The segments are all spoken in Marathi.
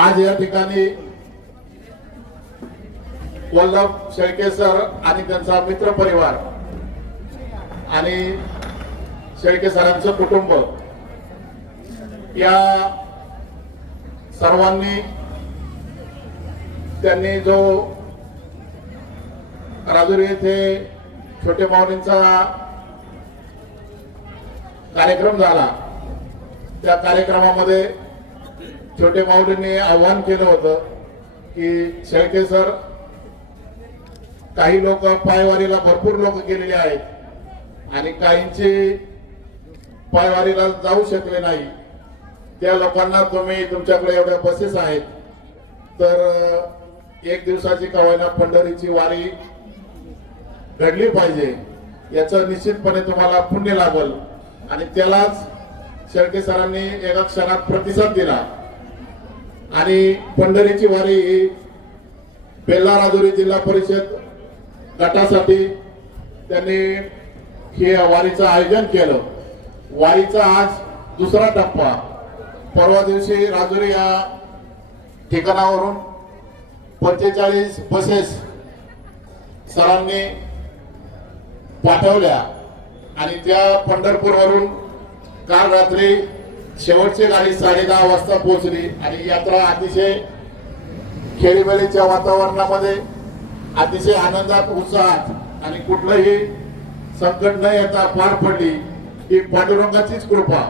आज या ठिकाणी वल्लभ शेळके सर आणि त्यांचा मित्र परिवार आणि शेळके सरांचं कुटुंब या सर्वांनी त्यांनी जो राजुरी येथे छोटे माऊलींचा कार्यक्रम झाला त्या कार्यक्रमामध्ये छोटे माऊलींनी आव्हान केलं होतं की शेळके सर काही लोक पायवारीला भरपूर लोक गेलेले आहेत आणि काहींची पायवारीला जाऊ शकले नाही. त्या लोकांना तुम्ही तुमच्याकडे एवढ्या बसेस आहेत. तर एक दिवसाची कवायना पंढरीची वारी घडली पाहिजे याचं निश्चितपणे तुम्हाला पुण्य लागल. आणि त्यालाच शेळके सरांनी एका क्षणात प्रतिसाद दिला. आणि पंढरीची वारी ही बेल्ला राजुरी जिल्हा परिषद गटासाठी त्यांनी हे वारीचं आयोजन केलं. वारीचा आज दुसरा टप्पा. परवा दिवशी राजुरी या ठिकाणावरून पंचेचाळीस बसेस सरांनी पाठवल्या आणि त्या पंढरपूरवरून काल रात्री शेवटची गाडी साडे दहा वाजता पोहोचली आणि यात्रा अतिशय खेळीमेळीच्या वातावरणामध्ये अतिशय आनंदात उत्साहात आणि कुठलंही संकट न येता पार पडली ही पांडुरंगाचीच कृपा.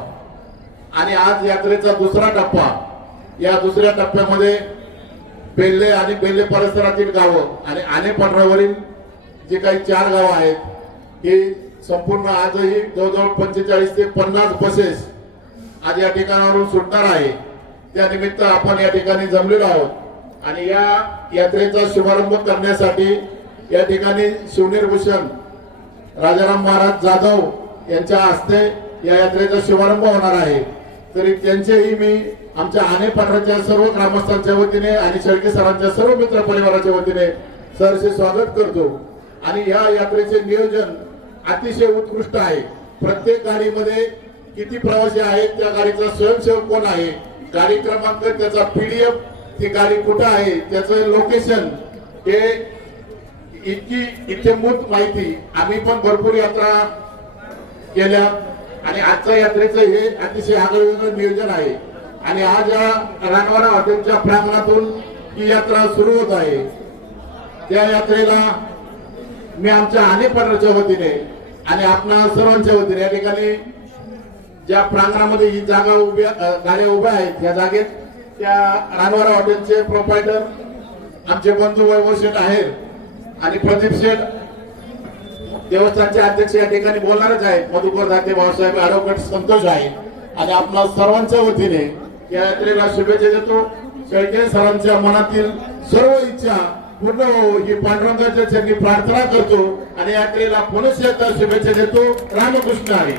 आणि आज यात्रेचा दुसरा टप्पा. या दुसऱ्या टप्प्यामध्ये बेल्ले आणि बेल्ले परिसरातील गावं आणि आणि पांढरावरील जे काही चार गावं आहेत ही संपूर्ण आजही जवळजवळ पंचेचाळीस ते पन्नास बसेस आज या ठिकाणावरून सुटणार आहे. त्या निमित्त आपण या ठिकाणी जमलेलो आहोत. आणि या यात्रेचा शुभारंभ करण्यासाठी या ठिकाणी सुनिर्भूषण राजाराम महाराज जाधव यांच्या हस्ते या यात्रेचा शुभारंभ होणार आहे. तरी त्यांचेही मी आमच्या आने पाटराच्या सर्व ग्रामस्थांच्या वतीने आणि शेळके सरांच्या सर्व मित्र परिवाराच्या वतीने सरसे स्वागत करतो. आणि या यात्रेचे नियोजन अतिशय उत्कृष्ट आहे. प्रत्येक गाडीमध्ये किती प्रवासी आहेत त्या गाडीचा स्वयंसेवक कोण आहे? गाडी क्रमांक त्याचा पीडीएफ ती गाडी कुठं आहे त्याचं लोकेशन हे इतकी इत्यंभूत माहिती आम्ही पण भरपूर यात्रा केल्या. आणि आजच्या यात्रेचं हे अतिशय आगळं नियोजन आहे. आणि आज या रानवाडा हॉटेलच्या प्रांगणातून ही यात्रा सुरू होत आहे. त्या यात्रेला मी आमच्या आनेपणाच्या वतीने आणि आपणा सर्वांच्या वतीने या ठिकाणी ज्या प्रांगणामध्ये ही जागा उभ्या गाड्या उभ्या आहेत या जागेत त्या रानवारा हॉटेलचे प्रोपायटर आमचे बंधू वैभव शेठ आहेत आणि प्रदीप शेठ देवस्थानचे अध्यक्ष या ठिकाणी बोलणारच आहेत. मधुकर दाते भाऊसाहेब ऍडव्होकेट संतोष आहे. आणि आपल्या सर्वांच्या वतीने या यात्रेला शुभेच्छा देतो. शेळके सरांच्या मनातील सर्व इच्छा पूर्ण हो ही पांडुरंगाच्या चरणी प्रार्थना करतो आणि यात्रेला पुनश्च शुभेच्छा देतो. रामकृष्ण हरी.